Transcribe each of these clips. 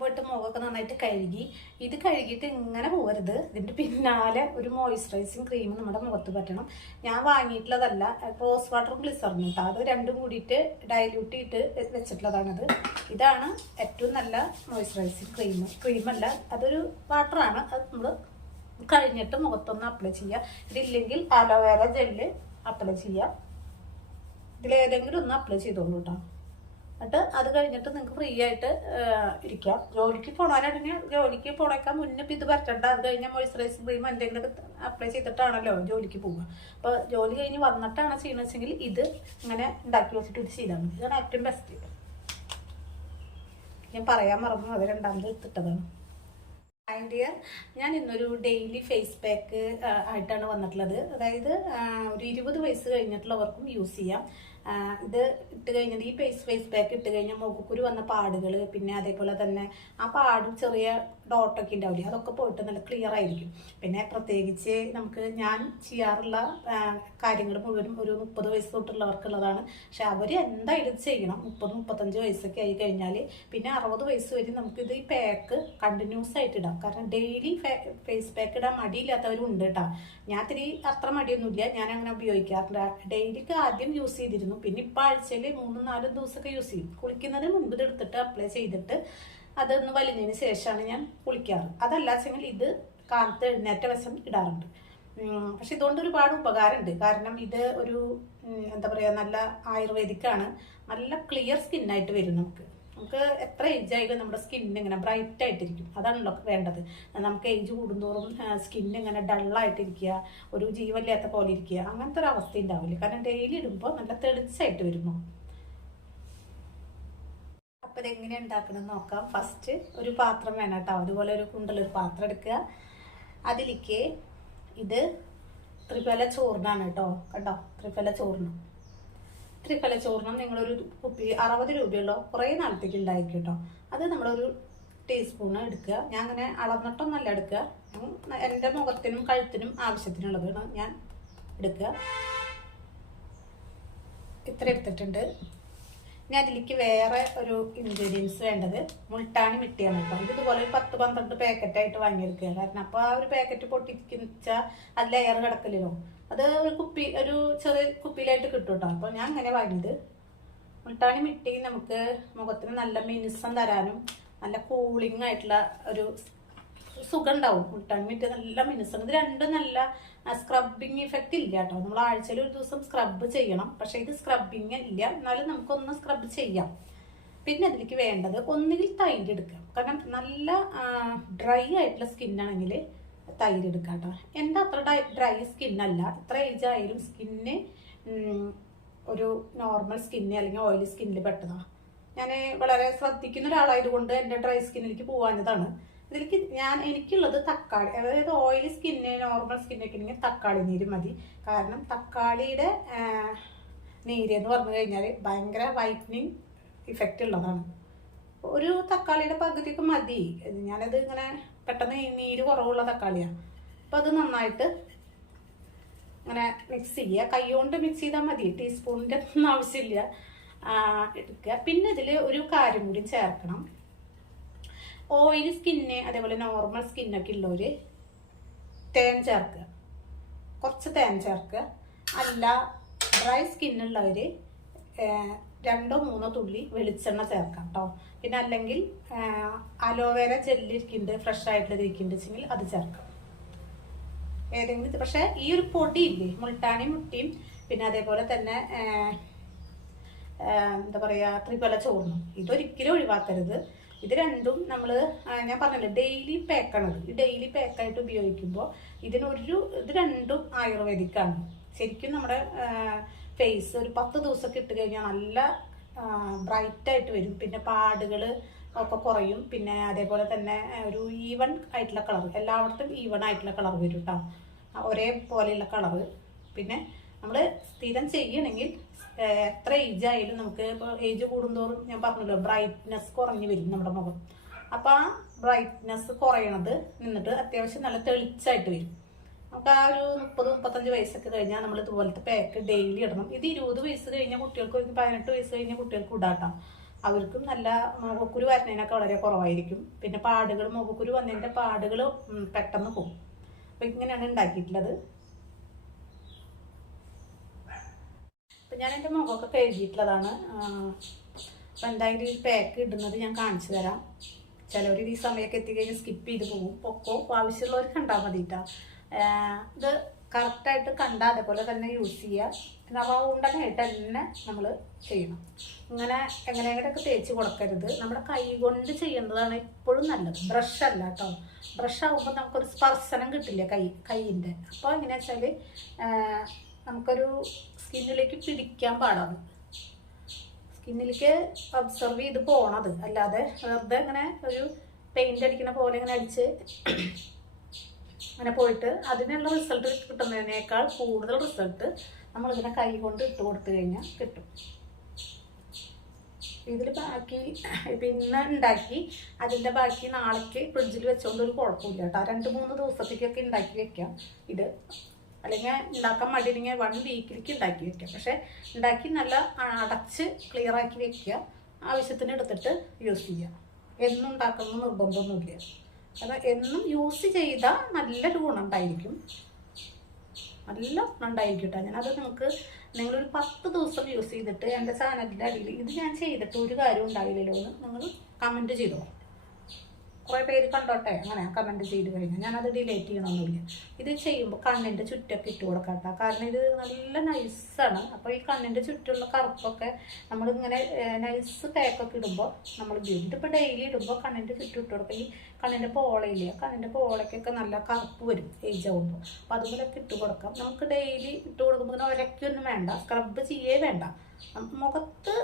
പോയിട്ട് മുഖമൊക്കെ നന്നായിട്ട് കഴുകി. ഇത് കഴുകിയിട്ട് ഇങ്ങനെ പോകരുത്. ഇതിൻ്റെ പിന്നാലെ ഒരു മോയ്സ്ചറൈസിങ് ക്രീം നമ്മുടെ മുഖത്ത് പറ്റണം. ഞാൻ വാങ്ങിയിട്ടുള്ളതല്ല, റോസ് വാട്ടറും ഗ്ലിസറിനും കേട്ടോ. അത് രണ്ടും കൂടിയിട്ട് ഡൈല്യൂട്ട് ചെയ്തിട്ട് വെച്ചിട്ടുള്ളതാണത്. ഇതാണ് ഏറ്റവും നല്ല മോയ്സ്ചറൈസിങ് ക്രീമല്ല, അതൊരു വാട്ടറാണ്. അത് നമ്മൾ കഴിഞ്ഞിട്ട് മുഖത്തൊന്ന് അപ്ലൈ ചെയ്യുക. ഇതില്ലെങ്കിൽ അലോവേറ ജെല്ല് അപ്ലൈ ചെയ്യുക. ഇതിലേതെങ്കിലും ഒന്ന് അപ്ലൈ ചെയ്തോളൂ കേട്ടോ. എന്നിട്ട് അത് കഴിഞ്ഞിട്ട് നിങ്ങൾക്ക് ഫ്രീ ആയിട്ട് ഇരിക്കാം. ജോലിക്ക് പോകണവരാണെങ്കിൽ ജോലിക്ക് പോണേക്കാൻ മുന്നേ ഇത് പറ്റണ്ട. അത് കഴിഞ്ഞാൽ മോയ്സ്ചറൈസിങ് ക്രീം എന്തെങ്കിലുമൊക്കെ അപ്ലൈ ചെയ്തിട്ടാണല്ലോ ജോലിക്ക് പോവുക. അപ്പോൾ ജോലി കഴിഞ്ഞ് വന്നിട്ടാണ് ചെയ്യണമെന്ന് വെച്ചെങ്കിൽ ഇത് ഇങ്ങനെ ഉണ്ടാക്കി വെച്ചിട്ട് ഇത് ചെയ്താൽ മതി. ഇതാണ് ഏറ്റവും ബെസ്റ്റ്. ഞാൻ പറയാൻ മറന്നു, അത് രണ്ടാമത് എടുത്തിട്ടതാണ്. ഡിയർ, ഞാൻ ഇന്നൊരു ഡെയിലി ഫേസ് പാക്ക് ആയിട്ടാണ് വന്നിട്ടുള്ളത്. അതായത് ഒരു 20 വയസ്സ് കഴിഞ്ഞിട്ടുള്ളവർക്കും യൂസ് ചെയ്യാം. ഇത് ഇട്ട് കഴിഞ്ഞാൽ ഈ ഫേസ് പാക്ക് ഇട്ട് കഴിഞ്ഞാൽ മുഖക്കുരു വന്ന പാടുകൾ, പിന്നെ അതേപോലെ തന്നെ ആ പാടും ചെറിയ ഡോട്ടൊക്കെ ഉണ്ടാവില്ലേ, അതൊക്കെ പോയിട്ട് നല്ല ക്ലിയർ ആയിരിക്കും. പിന്നെ പ്രത്യേകിച്ച് ഞാൻ ചെയ്യാറുള്ള കാര്യങ്ങൾ മുഴുവനും ഒരു 30 വയസ്സ് തൊട്ടുള്ളവർക്കുള്ളതാണ്. പക്ഷെ അവർ എന്തായാലും ചെയ്യണം. 30-35 വയസ്സൊക്കെ ആയി കഴിഞ്ഞാൽ പിന്നെ 60 വയസ്സ് വരെ നമുക്കിത് ഈ പാക്ക് കണ്ടിന്യൂസ് ആയിട്ട് ഇടാം. കാരണം ഡെയിലി ഫേസ് പാക്ക് ഇടാൻ മടിയില്ലാത്തവരും ഉണ്ട് കേട്ടോ. ഞാൻ അത്ര മടിയൊന്നുമില്ല, ഞാൻ അങ്ങനെ ഉപയോഗിക്കാറുണ്ട്. ഡെയിലിക്ക് ആദ്യം യൂസ് ചെയ്തിരുന്നു, പിന്നെ ഇപ്പം ആഴ്ചയിൽ 3-4 ദിവസമൊക്കെ യൂസ് ചെയ്യും. കുളിക്കുന്നതിന് മുൻപ് ഇത് എടുത്തിട്ട് അപ്ലൈ ചെയ്തിട്ട് അതൊന്ന് വലിഞ്ഞതിന് ശേഷമാണ് ഞാൻ കുളിക്കാറ്. അതല്ല വെച്ചെങ്കിൽ ഇത് കാലത്ത് എഴുന്നേറ്റ വശം ഇടാറുണ്ട്. പക്ഷെ ഇതുകൊണ്ട് ഒരുപാട് ഉപകാരമുണ്ട്. കാരണം ഇത് ഒരു എന്താ പറയുക, നല്ല ആയുർവേദിക്കാണ്. നല്ല ക്ലിയർ സ്കിന്നായിട്ട് വരും. നമുക്ക് എത്ര ഏജ് ആയാലും നമ്മുടെ സ്കിൻ ഇങ്ങനെ ബ്രൈറ്റ് ആയിട്ടിരിക്കും. അതാണല്ലോ വേണ്ടത്. നമുക്ക് ഏജ് കൂടുന്തോറും സ്കിൻ ഇങ്ങനെ ഡള്ളായിട്ടിരിക്കുക, ഒരു ജീവനില്ലാത്ത പോലെ ഇരിക്കുക, അങ്ങനത്തെ ഒരു അവസ്ഥ ഉണ്ടാവില്ല. കാരണം ഡെയിലി ഇടുമ്പോൾ നല്ല തെളിച്ചായിട്ട് വരുന്നു. അപ്പോൾ ഇതെങ്ങനെ ഉണ്ടാക്കണം നോക്കാം. ഫസ്റ്റ് ഒരു പാത്രം വേണം കേട്ടോ. അതുപോലെ ഒരു കുണ്ടലൊരു പാത്രം എടുക്കുക. അതിലേക്ക് ഇത് ത്രിഫല ചോറിനാണ് കേട്ടോ. കണ്ടോ, ത്രിഫല ചോറിനും നിങ്ങളൊരു കുപ്പി 60 രൂപയുള്ളൂ, കുറേ നാളത്തേക്ക് ഉണ്ടായിരിക്കും കേട്ടോ. അത് നമ്മളൊരു ടീസ്പൂണ് എടുക്കുക. ഞാൻ അങ്ങനെ അളന്നിട്ടൊന്നല്ല എടുക്കുക, എൻ്റെ മുഖത്തിനും കഴുത്തിനും ആവശ്യത്തിനുള്ളതാണ് ഞാൻ എടുക്കുക. ഇത്ര എടുത്തിട്ടുണ്ട്. ഇനി അതിലേക്ക് വേറെ ഒരു ഇൻഗ്രീഡിയൻസ് വേണ്ടത് മുൾട്ടാനി മിട്ടിയാണ് കേട്ടോ. ഇതുപോലെ ഒരു 10-12 പാക്കറ്റായിട്ട് വാങ്ങിയെടുക്കുക. കാരണം അപ്പോൾ ആ ഒരു പാക്കറ്റ് പൊട്ടിച്ചാൽ അതിൽ എയർ കിടക്കില്ലല്ലോ. അത് ഒരു ചെറിയ കുപ്പിയിലായിട്ട് കിട്ടും കേട്ടോ. അപ്പോൾ ഞാൻ അങ്ങനെ വാങ്ങിയത്. മുൾട്ടാനി മിട്ടി നമുക്ക് മുഖത്തിന് നല്ല മിനുസം തരാനും നല്ല കൂളിംഗ് ആയിട്ടുള്ള ഒരു സുഖം ഉണ്ടാവും. മുൾട്ടാനി മിട്ടി നല്ല മിനുസം. ഇത് രണ്ടും നല്ല സ്ക്രബിങ് ഇഫക്റ്റ് ഇല്ല കേട്ടോ. നമ്മൾ ആഴ്ചയിൽ ഒരു ദിവസം സ്ക്രബ് ചെയ്യണം. പക്ഷെ ഇത് സ്ക്രബിങ് ഇല്ല, എന്നാലും നമുക്കൊന്ന് സ്ക്രബ് ചെയ്യാം. പിന്നെ അതിലേക്ക് വേണ്ടത് ഒന്നുകിൽ തൈര് എടുക്കാം. കാരണം നല്ല ഡ്രൈ ആയിട്ടുള്ള സ്കിന്നാണെങ്കിൽ തൈര് എടുക്കാം കേട്ടോ. എൻ്റെ അത്ര ഡ്രൈ സ്കിന്നല്ല. ഇത്ര ഏജ് ആയാലും സ്കിന്ന് ഒരു നോർമൽ സ്കിന്ന് അല്ലെങ്കിൽ ഓയിലി സ്കിന്നിൽ പെട്ടതാണ്. ഞാൻ വളരെ ശ്രദ്ധിക്കുന്ന ഒരാളായതുകൊണ്ട് എൻ്റെ ഡ്രൈ സ്കിന്നിലേക്ക് പോകാഞ്ഞതാണ്. ഇതിലേക്ക് എനിക്കുള്ളത് തക്കാളി, അതായത് ഓയിലി സ്കിന്ന് നോർമൽ സ്കിന്നൊക്കെ ഉണ്ടെങ്കിൽ തക്കാളി നീര് മതി. കാരണം തക്കാളിയുടെ നീര് എന്ന് പറഞ്ഞു കഴിഞ്ഞാൽ ഭയങ്കര വൈറ്റനിങ് ഇഫക്റ്റ് ഉള്ളതാണ്. ഒരു തക്കാളിയുടെ പകുതിയൊക്കെ മതി. ഞാനത് ഇങ്ങനെ പെട്ടെന്ന് നീര് കുറവുള്ള തക്കാളിയാണ്. അപ്പോൾ അത് നന്നായിട്ട് ഇങ്ങനെ മിക്സ് ചെയ്യുക. കൈ കൊണ്ട് മിക്സ് ചെയ്താൽ മതി, ടീസ്പൂണിൻ്റെ ഒന്നും ആവശ്യമില്ല. എടുക്കുക. പിന്നെ ഇതിൽ ഒരു കാര്യം കൂടി ചേർക്കണം. ഓയിലി സ്കിന്ന് അതേപോലെ നോർമൽ സ്കിന്നൊക്കെ ഉള്ളവർ തേൻ ചേർക്കുക, കുറച്ച് തേൻ ചേർക്കുക. അല്ല ഡ്രൈ സ്കിന്നുള്ളവർ 2-3 തുള്ളി വെളിച്ചെണ്ണ ചേർക്കാം കേട്ടോ. പിന്നെ അല്ലെങ്കിൽ അലോവേര ജെല്ല് ഇരിക്കുന്നുണ്ട്, ഫ്രഷ് ആയിട്ടുള്ളത് ഇരിക്കുന്നുണ്ട് വെച്ചെങ്കിൽ അത് ചേർക്കാം. ഏതെങ്കിലും. പക്ഷേ ഈ ഒരു പൊടി ഇല്ലേ, മുൾട്ടാനി മുട്ടിയും പിന്നെ അതേപോലെ തന്നെ എന്താ പറയുക, ത്രിഫല ചോറിനും ഇതൊരിക്കലും ഒഴിവാക്കരുത്. ഇത് രണ്ടും നമ്മൾ ഞാൻ പറഞ്ഞല്ലോ ഡെയിലി പാക്കാണത്. ഈ ഡെയിലി പാക്കായിട്ട് ഉപയോഗിക്കുമ്പോൾ ഇത് രണ്ടും ആയുർവേദിക്കാണ്. ശരിക്കും നമ്മുടെ ഫേസ് ഒരു 10 ദിവസമൊക്കെ ഇട്ട് കഴിഞ്ഞാൽ നല്ല ബ്രൈറ്റായിട്ട് വരും. പിന്നെ പാടുകൾ ഒക്കെ കുറയും. പിന്നെ അതേപോലെ തന്നെ ഒരു ഈവൻ ആയിട്ടുള്ള കളർ, എല്ലായിടത്തും ഈവൻ ആയിട്ടുള്ള കളർ വരും കേട്ടോ, ഒരേപോലെയുള്ള കളറ്. പിന്നെ നമ്മൾ സ്ഥിരം ചെയ്യണമെങ്കിൽ എത്ര ഏജ് ആയാലും നമുക്ക് ഇപ്പോൾ ഏജ് കൂടുന്തോറും ഞാൻ പറഞ്ഞല്ലോ ബ്രൈറ്റ്നെസ് കുറഞ്ഞു വരും നമ്മുടെ മുഖം. അപ്പോൾ ആ ബ്രൈറ്റ്നെസ് കുറയണത് നിന്നിട്ട് അത്യാവശ്യം നല്ല തെളിച്ചായിട്ട് വരും. നമുക്ക് ആ ഒരു 30-35 വയസ്സൊക്കെ കഴിഞ്ഞാൽ നമ്മൾ ഇതുപോലത്തെ പാക്ക് ഡെയിലി ഇടണം. ഇത് 20 വയസ്സ് കഴിഞ്ഞ കുട്ടികൾക്ക്, 18 വയസ്സ് കഴിഞ്ഞ കുട്ടികൾക്ക് ഇടാട്ടോ. അവർക്കും നല്ല മുഖക്കുരു വരുന്നതിനൊക്കെ വളരെ കുറവായിരിക്കും. പിന്നെ പാടുകൾ, മുഖക്കുരു വന്നതിൻ്റെ പാടുകൾ പെട്ടെന്ന് പോകും. അപ്പം ഇങ്ങനെയാണ് ഉണ്ടാക്കിയിട്ടുള്ളത്. അപ്പം ഞാൻ എൻ്റെ മുഖമൊക്കെ കഴുകിയിട്ടുള്ളതാണ്. അപ്പം എന്തായാലും ഈ പാക്ക് ഇടുന്നത് ഞാൻ കാണിച്ചു തരാം. ചിലവർ ഈ സമയമൊക്കെ എത്തിക്കഴിഞ്ഞാൽ സ്കിപ്പ് ചെയ്ത് പോകും. പൊക്കോ ആവശ്യമുള്ളവർ കണ്ടാൽ മതിട്ടാ. ഇത് കറക്റ്റായിട്ട് കണ്ടാൽ അതേപോലെ തന്നെ യൂസ് ചെയ്യുക. പിന്നെ റൗണ്ടനായിട്ട് തന്നെ നമ്മൾ ചെയ്യണം. ഇങ്ങനെ എങ്ങനെയെങ്കിലൊക്കെ തേച്ച് കൊടുക്കരുത്. നമ്മുടെ കൈ കൊണ്ട് ചെയ്യുന്നതാണ് എപ്പോഴും നല്ലത്. ബ്രഷ് അല്ല കേട്ടോ. ബ്രഷ് ആകുമ്പോൾ നമുക്കൊരു സ്പർശനം കിട്ടില്ല കൈയിൻ്റെ. അപ്പോൾ എങ്ങനെയാ വെച്ചാൽ നമുക്കൊരു സ്കിന്നിലേക്ക് പിടിക്കാൻ പാടാണ്. സ്കിന്നിലേക്ക് ഒബ്സർവ് ചെയ്ത് പോണത്, അല്ലാതെ വെറുതെ ഇങ്ങനെ ഒരു പെയിന്റ് അടിക്കുന്ന പോലെ ഇങ്ങനെ അടിച്ച് അങ്ങനെ പോയിട്ട് അതിനുള്ള റിസൾട്ട് കിട്ടുന്നതിനേക്കാൾ കൂടുതൽ റിസൾട്ട് നമ്മളിങ്ങനെ കൈ കൊണ്ട് ഇട്ട് കൊടുത്തു കഴിഞ്ഞാൽ കിട്ടും. ഇതിൽ ബാക്കി പിന്നെ ഉണ്ടാക്കി അതിൻ്റെ ബാക്കി നാളേക്ക് ഫ്രിഡ്ജിൽ വെച്ചുകൊണ്ട് ഒരു കുഴപ്പമില്ല കേട്ടോ. 2-3 ദിവസത്തേക്കൊക്കെ ഉണ്ടാക്കി വെക്കാം ഇത്. അല്ലെങ്കിൽ ഉണ്ടാക്കാൻ മടിയില്ലെങ്കിൽ 1 വീക്കിലേക്ക് ഉണ്ടാക്കി വെക്കാം. പക്ഷെ ഉണ്ടാക്കി നല്ല അടച്ച് ക്ലിയർ ആക്കി വെക്കുക. ആവശ്യത്തിന് എടുത്തിട്ട് യൂസ് ചെയ്യുക. എന്നും ഉണ്ടാക്കുന്ന നിർബന്ധമൊന്നുമില്ല. കാരണം എന്നും യൂസ് ചെയ്താൽ നല്ലൊരു ഗുണമുണ്ടായിരിക്കും. നല്ല ഉണ്ടായിരിക്കും കേട്ടോ. ഞാനത് നിങ്ങളൊരു 10 ദിവസം യൂസ് ചെയ്തിട്ട് എൻ്റെ ചാനലിൻ്റെ അടിയിൽ ഇത് ഞാൻ ചെയ്തിട്ട് ഒരു കാര്യം ഉണ്ടായില്ലല്ലോ എന്ന് നിങ്ങൾ കമൻറ്റ് ചെയ്തോ. കുറേ പേര് കണ്ടോട്ടെ അങ്ങനെ കമൻറ്റ് ചെയ്ത് കഴിഞ്ഞാൽ ഞാനത് ഡിലേറ്റ് ചെയ്യണമെന്നില്ല. ഇത് ചെയ്യുമ്പോൾ കണ്ണിൻ്റെ ചുറ്റൊക്കെ ഇട്ട് കൊടുക്കാം കേട്ടോ. കാരണം ഇത് നല്ല നൈസാണ്. അപ്പോൾ ഈ കണ്ണിൻ്റെ ചുറ്റുള്ള കറുപ്പൊക്കെ നമ്മളിങ്ങനെ നൈസ് പാക്കൊക്കെ ഇടുമ്പോൾ നമ്മൾ ഉപയോഗിക്കും. ഇതിപ്പോൾ ഡെയിലി ഇടുമ്പോൾ കണ്ണിൻ്റെ ചുറ്റും ഇട്ട് കൊടുക്കുക. ഈ കണ്ണിൻ്റെ പോളയില്ലേ, കണ്ണിൻ്റെ പോളയ്ക്കൊക്കെ നല്ല കറുപ്പ് വരും ഏജ് ആകുമ്പോൾ. അപ്പോൾ അതുപോലെയൊക്കെ ഇട്ട് കൊടുക്കാം. നമുക്ക് ഡെയിലി ഇട്ട് കൊടുക്കുമ്പോൾ ഒരക്കൊന്നും വേണ്ട, സ്ക്രബ് ചെയ്യേ വേണ്ട. മുഖത്ത്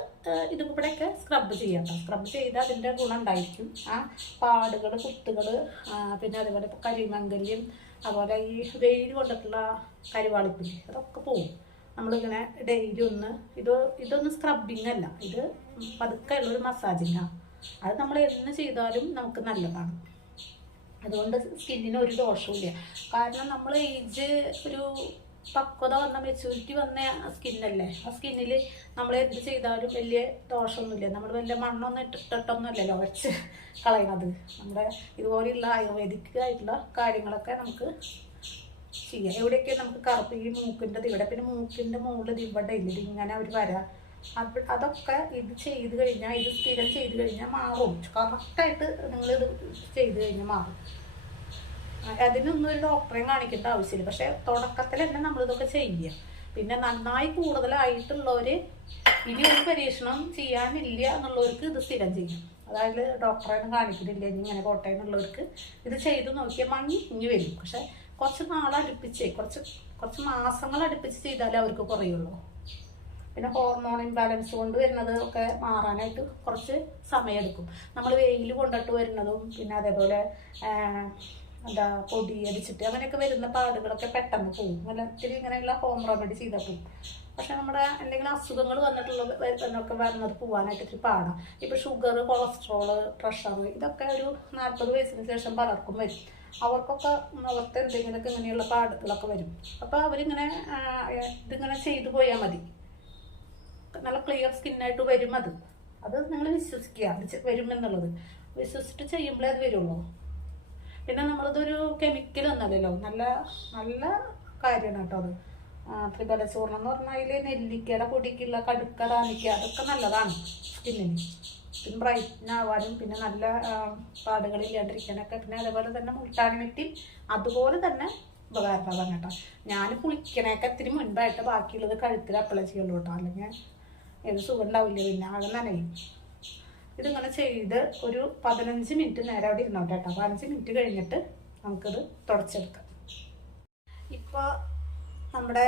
ഇതിവിടെയൊക്കെ സ്ക്രബ് ചെയ്യാം. സ്ക്രബ് ചെയ്താൽ അതിൻ്റെ ഗുണം ഉണ്ടായിരിക്കും. ആ പാടുകൾ, കുത്തുകൾ, പിന്നെ അതേപോലെ ഇപ്പോൾ കരിമംഗല്യം, അതുപോലെ ഈ വെയിൽ കൊണ്ടിട്ടുള്ള കരിവാളിപ്പില്ലേ, അതൊക്കെ പോകും. നമ്മളിങ്ങനെ ഡെയിലി ഇതൊന്നും സ്ക്രബിങ് അല്ല, ഇത് പതുക്കെ ഉള്ളൊരു മസാജിങ്ങാണ്. അത് നമ്മൾ എന്ന് ചെയ്താലും നമുക്ക് നല്ലതാണ്. അതുകൊണ്ട് സ്കിന്നിന് ഒരു ദോഷമില്ല. കാരണം നമ്മൾ ഏജ് ഒരു പക്വത വന്ന മെച്യൂരിറ്റി വന്ന സ്കിന്നല്ലേ, ആ സ്കിന്നിൽ നമ്മൾ എന്ത് ചെയ്താലും വലിയ ദോഷമൊന്നുമില്ല. നമ്മൾ വലിയ മണ്ണൊന്നും ഇട്ടിട്ടൊന്നുമല്ലല്ലോ വെച്ച് കളയണത്. നമ്മുടെ ഇതുപോലെയുള്ള ആയുർവേദിക് ആയിട്ടുള്ള കാര്യങ്ങളൊക്കെ നമുക്ക് ചെയ്യാം. എവിടെയൊക്കെ നമുക്ക് കറുപ്പ്, ഈ മൂക്കിൻ്റെ ഇവിടെ, പിന്നെ മൂക്കിൻ്റെ മുകളിൽ ഇവിടെ ഇല്ല, ഇതിങ്ങനെ അവർ വരാം. അതൊക്കെ ഇത് ചെയ്ത് കഴിഞ്ഞാൽ, ഇത് സ്ഥിരം ചെയ്ത് കഴിഞ്ഞാൽ മാറും. കറക്റ്റായിട്ട് നിങ്ങളിത് ചെയ്ത് കഴിഞ്ഞാൽ മാറും. അതിനൊന്നും ഒരു ഡോക്ടറെയും കാണിക്കേണ്ട ആവശ്യമില്ല. പക്ഷെ തുടക്കത്തിൽ തന്നെ നമ്മളിതൊക്കെ ചെയ്യുക. പിന്നെ നന്നായി കൂടുതലായിട്ടുള്ളവർ ഇനി ഒരു പരീക്ഷണം ചെയ്യാനില്ല എന്നുള്ളവർക്ക് ഇത് സ്ഥിരം ചെയ്യും. അതായത് ഡോക്ടറെയൊന്നും കാണിക്കുന്നില്ല ഇങ്ങനെ കോട്ടയെന്നുള്ളവർക്ക് ഇത് ചെയ്ത് നോക്കിയാൽ മങ്ങി വരും. പക്ഷെ കുറച്ച് നാളടുപ്പിച്ച് കുറച്ച് മാസങ്ങൾ അടുപ്പിച്ച് ചെയ്താലേ അവർക്ക് കുറയുള്ളൂ. പിന്നെ ഹോർമോൺ ഇംബാലൻസ് കൊണ്ട് വരുന്നത് ഒക്കെ മാറാനായിട്ട് കുറച്ച് സമയമെടുക്കും. നമ്മൾ വെയിൽ കൊണ്ടിട്ട് വരുന്നതും പിന്നെ അതേപോലെ പൊടി അടിച്ചിട്ട് അങ്ങനെയൊക്കെ വരുന്ന പാടുകളൊക്കെ പെട്ടെന്ന് പോകും. അങ്ങനെ ഇത്തിരി ഇങ്ങനെയുള്ള ഹോം റെമഡി ചെയ്താൽ പോകും. പക്ഷെ നമ്മുടെ എന്തെങ്കിലും അസുഖങ്ങൾ വന്നിട്ടുള്ളതൊക്കെ വരുന്നത് പോകാനായിട്ട് ഇത്തിരി പാടാം. ഇപ്പോൾ ഷുഗർ, കൊളസ്ട്രോള്, പ്രഷർ, ഇതൊക്കെ ഒരു 40 വയസ്സിന് ശേഷം പലർക്കും വരും. അവർക്കൊക്കെ മുഖത്ത് എന്തെങ്കിലുമൊക്കെ ഇങ്ങനെയുള്ള പാടുകളൊക്കെ വരും. അപ്പോൾ അവരിങ്ങനെ ഇതിങ്ങനെ ചെയ്തു പോയാൽ മതി. നല്ല ക്ലിയർ സ്കിന്നായിട്ട് വരും. അത് നിങ്ങൾ വിശ്വസിക്കുക വരുമെന്നുള്ളത്. വിശ്വസിച്ചിട്ട് ചെയ്യുമ്പോഴേ അത് വരുള്ളൂ. പിന്നെ നമ്മളിതൊരു കെമിക്കലൊന്നുമല്ലല്ലോ, നല്ല നല്ല കാര്യമാണ് കേട്ടോ അത്. ത്രിഫല ചൂർണം എന്ന് പറഞ്ഞാൽ അതിൽ നെല്ലിക്കയുടെ പൊടിക്കുള്ള കടുക്ക, റാണിക്ക, അതൊക്കെ നല്ലതാണ് സ്കിന്നിന്. സ്കിൻ ബ്രൈറ്റൻ ആവാനും പിന്നെ നല്ല പാടുകളില്ലാണ്ടിരിക്കാനൊക്കെ. പിന്നെ അതേപോലെ തന്നെ മുൾട്ടാനി മിട്ടി അതുപോലെ തന്നെ ഉപകാരപ്രദമാണ് കേട്ടോ. ഞാൻ കുളിക്കണേക്കെ ഇത്തിരി മുൻപായിട്ട് ബാക്കിയുള്ളത് കഴുത്തിൽ അപ്ലൈ ചെയ്യുള്ളൂ കേട്ടോ. അല്ലെങ്കിൽ ഏത് സുഖം ഉണ്ടാവില്ല, പിന്നെ ആകെ നനയും. ഇതിങ്ങനെ ചെയ്ത് ഒരു 15 മിനിറ്റ് നേരം അവിടെ ഇരുന്നോട്ടെ കേട്ടോ. 15 മിനിറ്റ് കഴിഞ്ഞിട്ട് നമുക്കിത് തുടച്ചെടുക്കാം. ഇപ്പോൾ നമ്മുടെ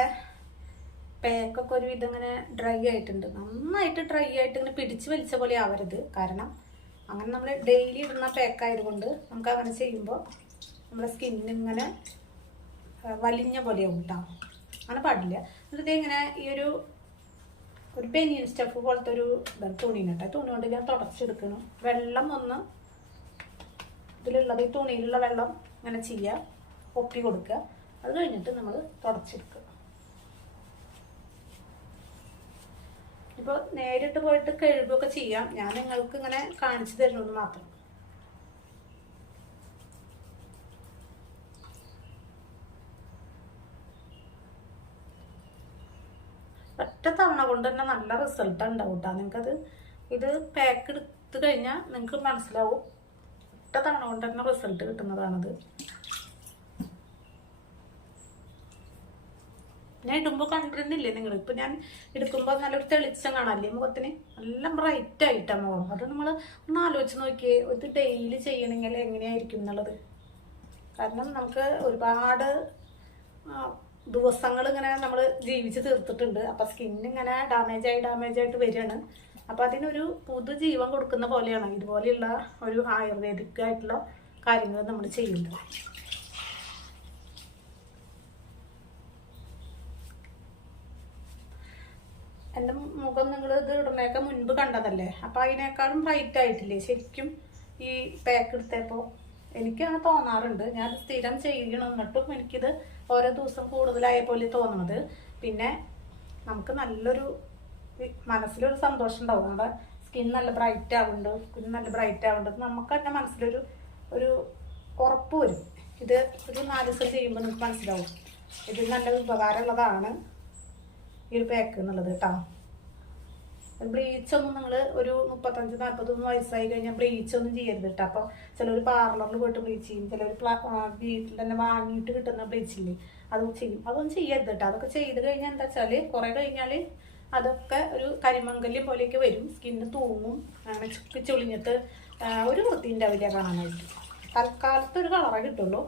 പാക്കൊക്കെ ഒരു വിധം ഇങ്ങനെ ഡ്രൈ ആയിട്ടുണ്ട്. നന്നായിട്ട് ഡ്രൈ ആയിട്ട് ഇങ്ങനെ പിടിച്ച് വലിച്ച പോലെ ആവരുത്. കാരണം അങ്ങനെ നമ്മൾ ഡെയിലി ഇടുന്ന പാക്കായതുകൊണ്ട് നമുക്ക് അങ്ങനെ ചെയ്യുമ്പോൾ നമ്മുടെ സ്കിന്നിങ്ങനെ വലിഞ്ഞ പോലെയാവും കേട്ടോ. അങ്ങനെ പാടില്ല. എന്നിട്ട് ഇങ്ങനെ ഈ ഒരു ബനിയൻ സ്റ്റഫ് പോലത്തെ ഒരു തുണി കേട്ടോ. തുണി കൊണ്ട് ഞാൻ തുടച്ചെടുക്കണം. വെള്ളം ഒന്ന് ഇതിലുള്ളത്, ഈ തുണിയിലുള്ള വെള്ളം ഇങ്ങനെ ചെയ്യുക, ഒപ്പി കൊടുക്കുക. അത് കഴിഞ്ഞിട്ട് നമ്മൾ തുടച്ചെടുക്കുക. ഇപ്പോൾ നേരിട്ട് പോയിട്ട് കഴുകുകയൊക്കെ ചെയ്യാം. ഞാൻ നിങ്ങൾക്ക് ഇങ്ങനെ കാണിച്ചു തരണമെന്ന് മാത്രം. ഒറ്റ തവണ കൊണ്ട് തന്നെ നല്ല റിസൾട്ട് ഉണ്ടാവും കേട്ടോ. നിങ്ങൾക്കത് ഇത് പാക്ക് എടുത്ത് കഴിഞ്ഞാൽ നിങ്ങൾക്ക് മനസ്സിലാവും. ഒറ്റ തവണ കൊണ്ട് തന്നെ റിസൾട്ട് കിട്ടുന്നതാണത്. ഞാൻ ഇടുമ്പോൾ കണ്ടിരുന്നില്ലേ നിങ്ങൾ? ഇപ്പം ഞാൻ എടുക്കുമ്പോൾ നല്ലൊരു തെളിച്ചം കാണാല്ലേ മുഖത്തിന്? നല്ല ബ്രൈറ്റ് ആയിട്ടാണ് മുഖം. അത് നമ്മൾ ഒന്ന് ആലോചിച്ച് നോക്കിയേ, ഇത് ഡെയിലി ചെയ്യണമെങ്കിൽ എങ്ങനെയായിരിക്കും എന്നുള്ളത്. കാരണം നമുക്ക് ഒരുപാട് ദിവസങ്ങൾ ഇങ്ങനെ നമ്മൾ ജീവിച്ച് തീർത്തിട്ടുണ്ട്. അപ്പം സ്കിന്നിങ്ങനെ ഡാമേജ് ആയിട്ട് വരികയാണ്. അപ്പം അതിനൊരു പുതുജീവൻ കൊടുക്കുന്ന പോലെയാണ് ഇതുപോലെയുള്ള ഒരു ആയുർവേദിക് ആയിട്ടുള്ള കാര്യങ്ങൾ നമ്മൾ ചെയ്യുന്നത്. എൻ്റെ മുഖം നിങ്ങൾ ഇത് ഇടുന്നേക്കാൾ മുൻപ് കണ്ടതല്ലേ? അപ്പം അതിനേക്കാളും ബ്രൈറ്റ് ആയിട്ടില്ലേ ശരിക്കും ഈ പാക്ക് എടുത്തപ്പോൾ? എനിക്കങ്ങനെ തോന്നാറുണ്ട്. ഞാൻ സ്ഥിരം ചെയ്യണം, എന്നിട്ടും എനിക്കിത് ഓരോ ദിവസം കൂടുതലായ പോലെ തോന്നുന്നത്. പിന്നെ നമുക്ക് നല്ലൊരു മനസ്സിലൊരു സന്തോഷം ഉണ്ടാവും. നമ്മുടെ സ്കിൻ നല്ല ബ്രൈറ്റ് ആവുന്നുണ്ട്, നമുക്ക് തന്നെ മനസ്സിലൊരു ഉറപ്പ് വരും. ഇത് ഒരു 4 ദിവസം ചെയ്യുമ്പോൾ നിങ്ങൾക്ക് മനസ്സിലാവും ഇത് നല്ല ഉപകാരമുള്ളതാണ് ഈ ഒരു പാക്ക് എന്നുള്ളത് കേട്ടോ. ബ്ലീച്ചൊന്നും നിങ്ങൾ ഒരു 35-40 വയസ്സായി കഴിഞ്ഞാൽ ബ്ലീച്ചൊന്നും ചെയ്യരുത് കേട്ടോ. അപ്പോൾ ചിലർ പാർലറിൽ പോയിട്ട് ബ്ലീച്ച് ചെയ്യും, ചിലർ വീട്ടിൽ തന്നെ വാങ്ങിയിട്ട് കിട്ടുന്ന ബ്ലീച്ചില്ലേ അതും ചെയ്യും. അതൊന്നും ചെയ്യരുത് കേട്ടോ. അതൊക്കെ ചെയ്ത് കഴിഞ്ഞാൽ എന്താ വെച്ചാൽ കുറേ കഴിഞ്ഞാൽ അതൊക്കെ ഒരു കരിമങ്കല്യം പോലെയൊക്കെ വരും. സ്കിന്ന് തൂങ്ങും, അങ്ങനെ ചുളിഞ്ഞിട്ട് ഒരു വൃത്തി ഉണ്ടാവില്ല കാണാനായിട്ട്. തൽക്കാലത്ത് ഒരു കളറേ കിട്ടുള്ളൂ.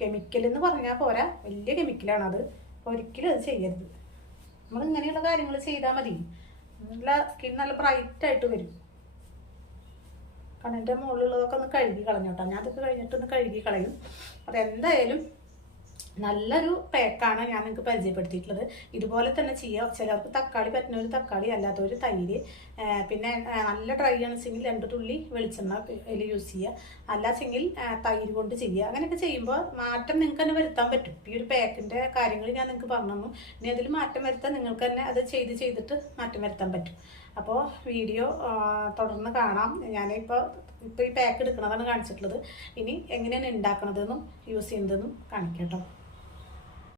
കെമിക്കൽ എന്ന് പറഞ്ഞാൽ പോരാ, വലിയ കെമിക്കലാണത്. ഒരിക്കലും അത് ചെയ്യരുത്. നമ്മൾ ഇങ്ങനെയുള്ള കാര്യങ്ങൾ ചെയ്താൽ മതി. നല്ല സ്കിൻ നല്ല ബ്രൈറ്റ് ആയിട്ട് വരും. കണ്ണിൻ്റെ മുകളിലുള്ളതൊക്കെ ഒന്ന് കഴുകി കളഞ്ഞോട്ടോ. ഞാൻ അതൊക്കെ കഴിഞ്ഞിട്ടൊന്ന് കഴുകി കളയും. അതെന്തായാലും നല്ലൊരു പാക്കാണ് ഞാൻ നിങ്ങൾക്ക് പരിചയപ്പെടുത്തിയിട്ടുള്ളത്. ഇതുപോലെ തന്നെ ചെയ്യാം. ചിലർക്ക് തക്കാളി പറ്റുന്നവർ തക്കാളി, അല്ലാത്തവർ തൈര്, പിന്നെ നല്ല ഡ്രൈ ആണെച്ചെങ്കിൽ 2 തുള്ളി വെളിച്ചെണ്ണ അതിൽ യൂസ് ചെയ്യുക, അല്ലാച്ചെങ്കിൽ തൈര് കൊണ്ട് ചെയ്യുക. അങ്ങനെയൊക്കെ ചെയ്യുമ്പോൾ മാറ്റം നിങ്ങൾക്ക് തന്നെ വരുത്താൻ പറ്റും. ഈ ഒരു പാക്കിൻ്റെ കാര്യങ്ങൾ ഞാൻ നിങ്ങൾക്ക് പറഞ്ഞു തന്നു. ഇനി അതിൽ മാറ്റം വരുത്താൻ നിങ്ങൾക്ക് തന്നെ അത് ചെയ്തിട്ട് മാറ്റം വരുത്താൻ പറ്റും. അപ്പോൾ വീഡിയോ തുടർന്ന് കാണാം. ഞാനിപ്പോൾ ഈ പാക്ക് എടുക്കണതാണ് കാണിച്ചിട്ടുള്ളത്. ഇനി എങ്ങനെയാണ് ഉണ്ടാക്കണതെന്നും യൂസ് ചെയ്യുന്നതെന്നും കാണിക്കാം കേട്ടോ.